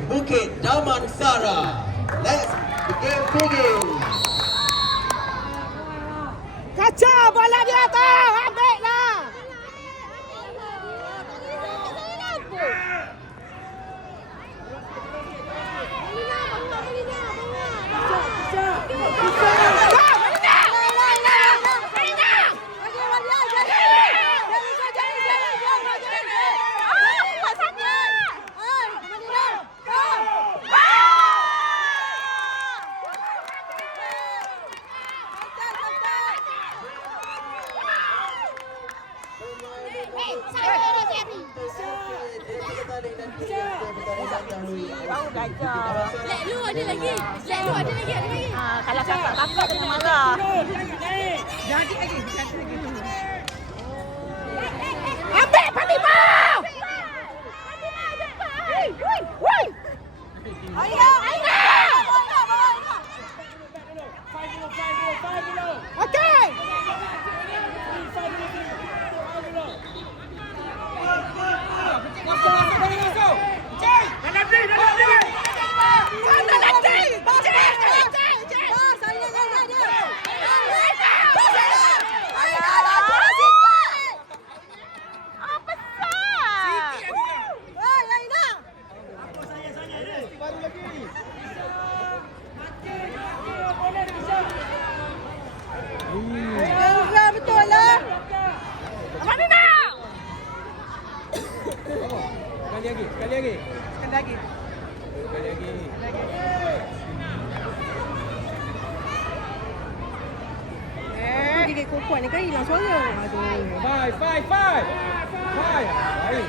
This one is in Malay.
Bukit Damansara. Let's begin begin. Kacau bola di atas. Lu ada lagi. Lu ada lagi, ada lagi. Ah, kalau kakak takut kena marah. Ambil Fatimah. Okey. Sekali lagi, sekali lagi. Sekali lagi. Sekali lagi. Eh, gigit kukuan ni kan hilang suara. Aduh. Five, five, five. Five. Baik.